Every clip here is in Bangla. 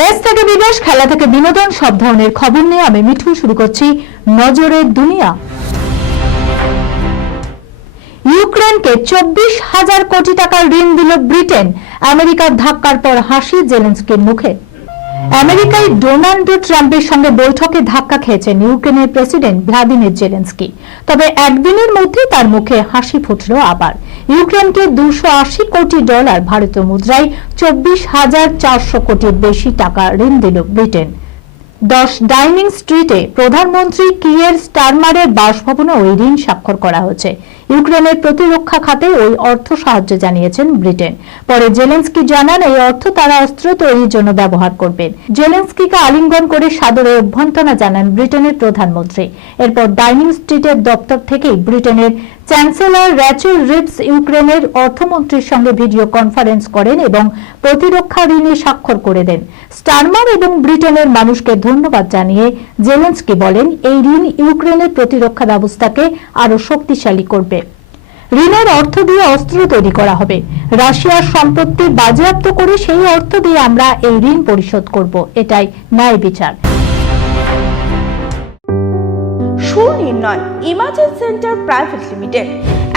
দেশ থেকে বিদেশ, খেলা থেকে বিনোদন, সব ধরনের খবর নিয়ে আমি মিঠু শুরু করছি নজরের দুনিয়া। ইউক্রেনকে চব্বিশ হাজার কোটি টাকার ঋণ দিল ব্রিটেন। আমেরিকার ধাক্কার পর হাসি জেলেন্সকির মুখে। আমেরিকায় ডোনাল্ড ট্রাম্পের সঙ্গে বৈঠকে ধাক্কা খেয়েছেন ইউক্রেনের প্রেসিডেন্ট ভ্লাদিমির জেলেন্সকি। তবে একদিনের মধ্যে তার মুখে হাসি ফুটল আবার। ইউক্রেনকে দুশো কোটি ডলার ভারতীয় মুদ্রায় চব্বিশ হাজার চারশো কোটির বেশি টাকা ঋণ দিল ব্রিটেন। দশ ডাইনিং স্ট্রিটে প্রধানমন্ত্রী কিয়ের স্টারমারের বাসভবনে ওই ঋণ স্বাক্ষর করা হয়েছে। ইউক্রেনের প্রতিরক্ষা খাতে ওই অর্থ সাহায্য জানিয়েছেন ব্রিটেন। পরে জেলেন্সকি জানান এই অর্থ তারা অস্ত্র তৈরির জন্য ব্যবহার করবেন। জেলেন্সকিকে আলিঙ্গন করে সাদরে অভ্যন্তনা জানান ব্রিটেনের প্রধানমন্ত্রী। এরপর ডাইনিং স্ট্রিটের দপ্তর থেকেই ব্রিটেনের চ্যান্সেলর র্যাচেল রিপস ইউক্রেনের অর্থমন্ত্রীর সঙ্গে ভিডিও কনফারেন্স করেন এবং প্রতিরক্ষা ঋণে স্বাক্ষর করে দেন। স্টারমার এবং ব্রিটেনের মানুষকে ধন্যবাদ জানিয়ে জেলেন্সকি বলেন, এই ঋণ ইউক্রেনের প্রতিরক্ষা ব্যবস্থাকে আরও শক্তিশালী করবে। ঋণের অর্থ দিয়ে অস্ত্র তৈরি করা হবে। রাশিয়ার সম্পত্তি বাজেয়াপ্ত করে সেই অর্থ দিয়ে আমরা এই ঋণ পরিশোধ করব। এটাই ন্যায় বিচার। Sunirnoy imaging center private limited.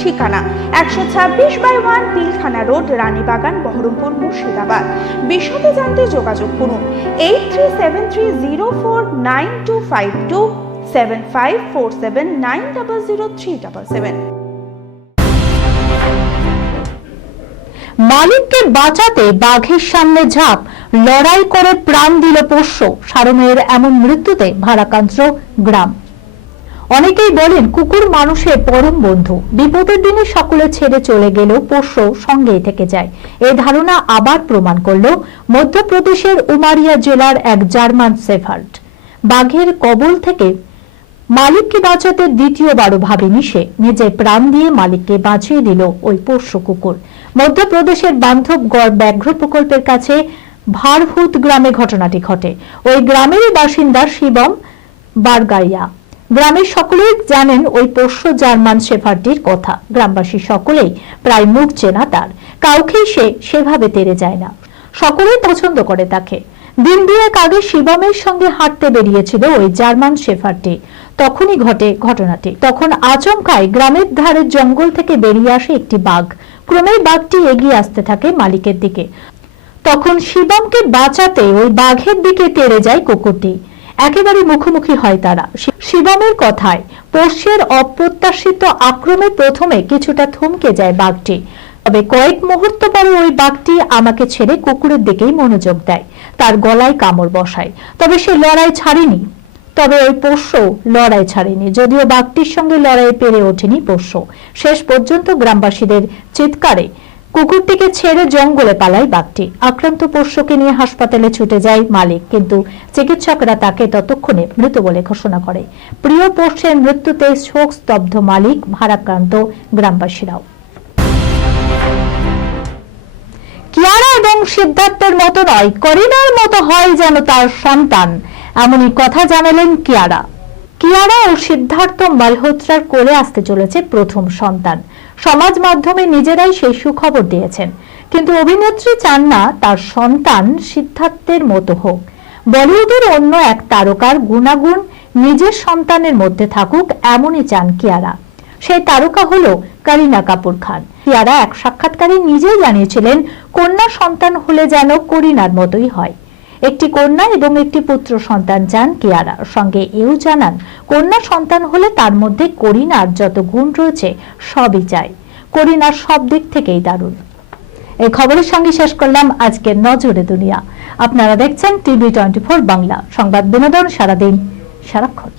ঠিকানা একশো ছাব্বিশ by one Pilkhana road, Ranibagan, Baharampur, Murshidabad. বিশদে জানতে যোগাযোগ করুন eight three seven three zero four nine two five two seven five four seven nine double zero three double seven. মালিককে বাঁচাতে বাঘের সামনে ঝাঁপ, লড়াই করে প্রাণ দিল পোষ্য। সারমেয়ের এমন মৃত্যুতে ভারাকান্ত গ্রাম। অনেকেই বলেন কুকুর মানুষের পরম বন্ধু। বিপদের দিনে সকলে ছেড়ে চলে গেলেও পোষ্য সঙ্গেই থেকে যায়। এই ধারণা আবার প্রমাণ করল মধ্যপ্রদেশের উমারিয়া জেলার এক জার্মান সেফার্ড বাঘের কবল থেকে মালিককে বাঁচাতে দ্বিতীয়বারও ভাবেনি সে নিজের প্রাণ দিয়ে মালিককে বাঁচিয়ে দিল ওই পোষ্য কুকুর। মধ্যপ্রদেশের বান্ধবগড় ব্যাঘ্র প্রকল্পের কাছে ভারভূত গ্রামে ঘটনাটি ঘটে। ওই গ্রামেরই বাসিন্দা শিবম বারগাইয়া। গ্রামের সকলেই জানেন ওই পোষ্য জার্মান শেফার্ডটির কথা। গ্রামবাসী সকলেই প্রায় মুখ চেনা তার। কাউকেই সে সেভাবে তেড়ে যায় না। সকলেই পছন্দ করে তাকে। দিন দুয়েক আগে শিবমের সঙ্গে হাঁটতে বেরিয়েছিল ওই জার্মান শেফারটি তখনই ঘটে ঘটনাটি। তখন আচমকায় গ্রামের ধারের জঙ্গল থেকে বেরিয়ে আসে একটি বাঘ। ক্রমেই বাঘটি এগিয়ে আসতে থাকে মালিকের দিকে। তখন শিবমকে বাঁচাতে ওই বাঘের দিকে তেড়ে যায় কুকুরটি। একেবারে মুখোমুখি হয় তারা। শিবমের কথায় পোষ্যের অপ্রত্যাশিত আক্রমে প্রথমে কিছুটা থমকে যায় বাঘটি। তবে কয়েক মুহূর্ত পরে ওই বাঘটি আমাকে ছেড়ে কুকুরের দিকেই মনোযোগ দেয়। তার গলায় কামড় বসায়। তবে সে লড়াই ছাড়েনি। তবে ওই পোষ্য লড়াই ছাড়েনি। যদিও বাঘটির সঙ্গে লড়াই পেরে ওঠেনি পোষ্য। শেষ পর্যন্ত গ্রামবাসীদের চিৎকারে কুকুরটিকে ছেড়ে জঙ্গলে পালায় বাঘটি। আক্রান্ত পোষ্যকে নিয়ে হাসপাতালে ছুটে যায় মালিক, কিন্তু চিকিৎসকরা তাকে ততক্ষণে মৃত বলে ঘোষণা করে। প্রিয় পোষ্যের মৃত্যুতে শোক স্তব্ধ মালিক, ভারাক্রান্ত গ্রামবাসীরাও। কিয়ারা এবং সিদ্ধার্থের মতো নয়, করিনার মতো হয় যেন তার সন্তান। এমনই কথা জানালেন কিয়ারা। কিয়ারা ও সিদ্ধার্থ মালহোত্রার কোলে আসতে চলেছে প্রথম সন্তান। সমাজ মাধ্যমে নিজেরাই সেই সুখবর দিয়েছেন। কিন্তু অভিনেত্রী চান না তার সন্তান সিদ্ধার্থের মতো হোক। বলিউডের অন্য এক তারকার গুণাগুণ নিজের সন্তানের মধ্যে থাকুক এমনই চান কিয়ারা। সেই তারকা হলো করিনা কাপুর খান। কিয়ারা এক সাক্ষাৎকারে নিজেই জানিয়েছিলেন, কন্যা সন্তান হলে যেন করিনার মতোই হয়। একটি কন্যা এবং একটি পুত্র সন্তান চান কিয়ারা। সঙ্গে এও জানান, কন্যা সন্তান হলে তার মধ্যে করিনার যত গুণ রয়েছে, সবই চাই। করিনার সব দিক থেকেই দারুণ। এই খবরের সঙ্গে শেষ করলাম আজকের নজরে দুনিয়া। আপনারা দেখছেন টিভি টোয়েন্টি ফোর বাংলা। সংবাদ বিনোদন সারাদিন সারাক্ষণ।